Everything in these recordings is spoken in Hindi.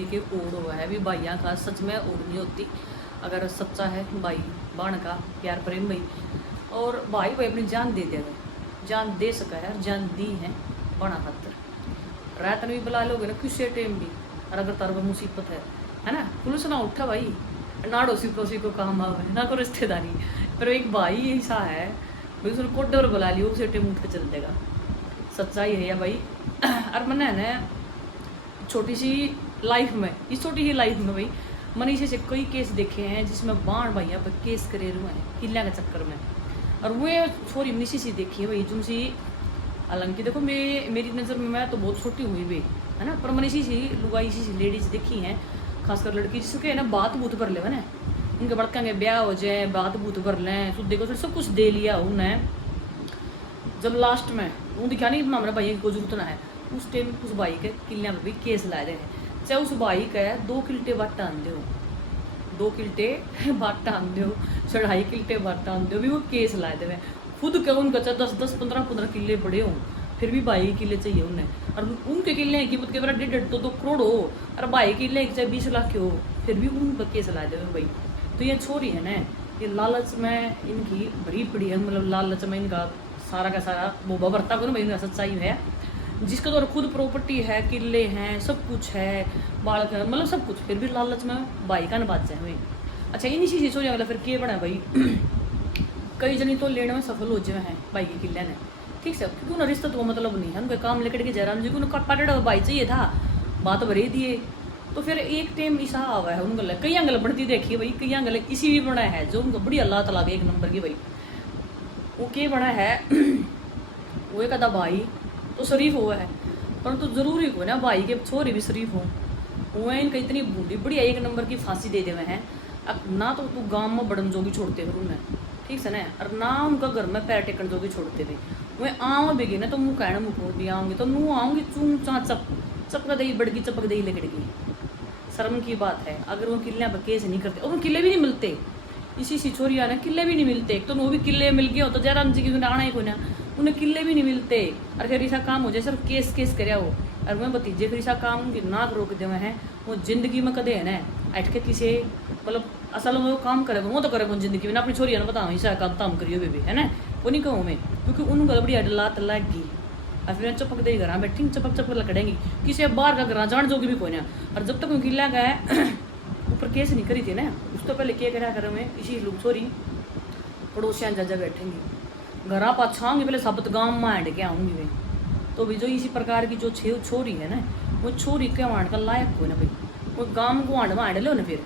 जिंदगी के ओढ़ हुआ है भी भाइयों का सच में ओढ़ नहीं होती। अगर सच्चा है भाई बाण का प्यार प्रेम भाई, और भाई भाई अपनी जान दे देगा, जान दे सका है और जान दी है बाणा खातर। रात में भी बुला लोगे ना किसी टाइम भी, और अगर तार पर मुसीबत है ना, पुलिस ना उठा भाई, ना डोसी पड़ोसी को काम आवे ना को रिश्तेदारी, पर एक भाई ऐसा है भाई उसने कोड्डे और बुला लियो उसे टाइम उठ के चल देगा। सच्चाई है या भाई। और मैंने है ना छोटी सी लाइफ में, इस छोटी सी लाइफ में भाई मनीषा से कई केस देखे हैं जिसमें बाण भैया पर केस करे हुए हैं किला के चक्कर में। और वो छोरी मनीषा सी देखी है भाई जिनसी, हालांकि देखो मेरी नज़र में मैं तो बहुत छोटी हुई भी है ना, पर मनीषी सी लुगाई सी लेडीज देखी हैं, खासकर लड़की जिसके है ना बात बूत भर ले ना, उनके बड़का के ब्याह हो जाए बात बूत भर लें तो देखो सब कुछ दे लिया उन्हें। जब लास्ट में वो दिखा नहीं हमारे भाई को जरूरत ना है, उस टाइम उस भाई के किले में भी केस ला रहे हैं। चाहे उस भाई का 2 किल्टे बाटा आन दो, 2 किल्टे बाटा आन दो, 2.5 किल्टे बाटा आन दो, भी वो केस ला दे। खुद क्या उनका चाहे 10-10, 15-15 किले बड़े हों फिर भी भाई किले चाहिए उन्हें, और उनके किले की कीमत के बराबर 1.5-2 करोड़ हो, और भाई किले चाहे 20 लाख हो फिर भी उन पर केस ला दे भाई। तो ये छोरी है ना, ये लालच में इनकी भरी पड़ी है, मतलब लालच में इनका सारा का सारा बोबा भरता को ना भाई, इनका सच्चाई है। जिसका तो खुद प्रॉपर्टी है, किले हैं, सब कुछ है, बालक है, मतलब सब कुछ, फिर भी लालच में भाई का नबाज जाए भाई। अच्छा इन इसी चीज़ हो जाएगा फिर के बना भाई। कई जनी तो लेने में सफल हो जाए हैं भाई के किले ने, ठीक से, क्योंकि उन्हें रिश्ता तो मतलब नहीं है, उनके काम लेकर के जयराम जी को उन्हें पाटेड़ा भाई चाहिए था, बात भरे दिए। तो फिर एक टाइम ऐसा आवा है उनका कई अंगल बढ़ती देखिए भाई, कई अंगल इसी भी बना है जो उनको बड़ी अल्लाह तला के 1 नंबर की भाई। वो के बना है वो एक आधा भाई तो शरीफ हुआ है, परंतु तो जरूरी को ना भाई के छोरी भी शरीफ हो, वो इनका इतनी बूढ़ी बढ़िया 1 नंबर की फांसी दे देवे हैं। अब ना तो तू गाँव में बड़न जोगी छोड़ते फिर उन्हें, ठीक है ना, और ना उनका घर में पैर टेकन जोगी छोड़ते थे। वह आँव बेगी ना तो मुँह कहना मुँह भी आऊँगी तो मुँह आऊँगी चूँ चाँ चपका दही बड़गी चपक दही लगड़गी। शर्म की बात है अगर वो किले पर केस नहीं करते, और वो किले भी नहीं मिलते, इसी सिचोरिया ना किले भी नहीं मिलते। एक तो वो भी किले मिल गए हो तो जयराम जी की आना ही को ना, उन्हें किले भी नहीं मिलते। और फिर ऐसा काम हो जाए सिर्फ केस केस करे हो, और मैं भतीजे फिर ऐसा काम उनकी नाक रोक दे हैं, वो जिंदगी में कदे है ना अट के किसी मतलब असल में वो काम करेगा वो तो करेगा जिंदगी में, अपनी छोरिया ने बताओ ऐसा काम करियो भी है ना, वो नहीं कहूँ मैं, क्योंकि उनको बड़ी लात लग गई। और फिर चपक दे घर बैठी चपक चपक लकड़ेंगी, किसी बाहर का घर जान जोगी भी कोई ना। और जब तक किला गए ऊपर केस नहीं करी थी ना, उस तो पहले क्या करा करें मैं इसी लोग छोरी पड़ोसियाँ जा बैठेंगी घर पाछाऊँगी, पहले सबत गाँव में हैंड के आऊँगी मैं। तो भी जो इसी प्रकार की जो छोरी है ना, वो छोरी के वाण का लायक हो ना भाई, वो गाँव को वांड में हैंड लो ना। फिर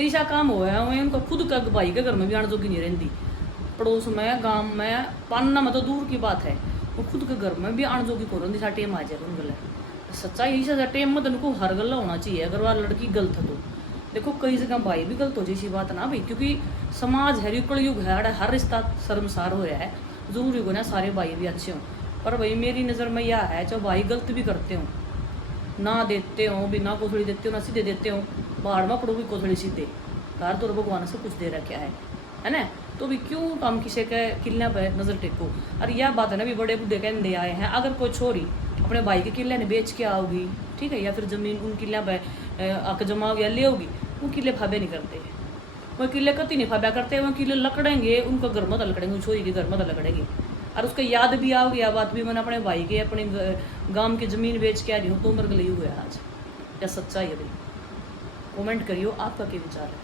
ऐसा काम हुआ है वह उनका खुद का भाई के घर में भी आने जोगी नहीं रहती, पड़ोस में गाँव में पानना में तो दूर की बात है, वो खुद के घर में भी आने जोगी को रही सा टेम आ जाए उन गल। सच्चाई ऐसा टेम में उनको हर गला होना चाहिए, अगर वह लड़की गलत है तो देखो कई जगह भाई भी गलत हो जाए, ऐसी बात ना भाई, क्योंकि समाज है कलयुग है, हर रिश्ता शर्मसार हो रहा है, जरूरी को ना सारे भाई भी अच्छे हों। पर भाई मेरी नज़र में यह है जो भाई गलत भी करते हो ना देते हो भी ना कोथड़ी देते हो ना सीधे देते हो, बाहर में पड़ो भी कोथड़ी सीधे, घर तो भगवान से कुछ दे रखा है ना, तो भी क्यों हम किसी के किले पर नज़र टेको। और यह बात है ना भी बड़े बूढ़े कहने आए हैं, अगर कोई छोरी अपने भाई के किले ने बेच के आओगी, ठीक है, या फिर ज़मीन उन किले पर आके जमाओगी या ले आओगी, वो किले फाबे नहीं करते, वो किले कति नहीं फाबा करते, वो किले लकड़ेंगे, उनका घर मत लकड़ेंगे, छोरी के घर मत लकड़ेंगे। और उसका याद भी आओगी या बात भी मैंने अपने भाई के अपने गांव की ज़मीन बेच के आ रही हूँ तो मर गई हुआ है आज, या सच्चाई है भाई। कमेंट करियो आपका क्या विचार है।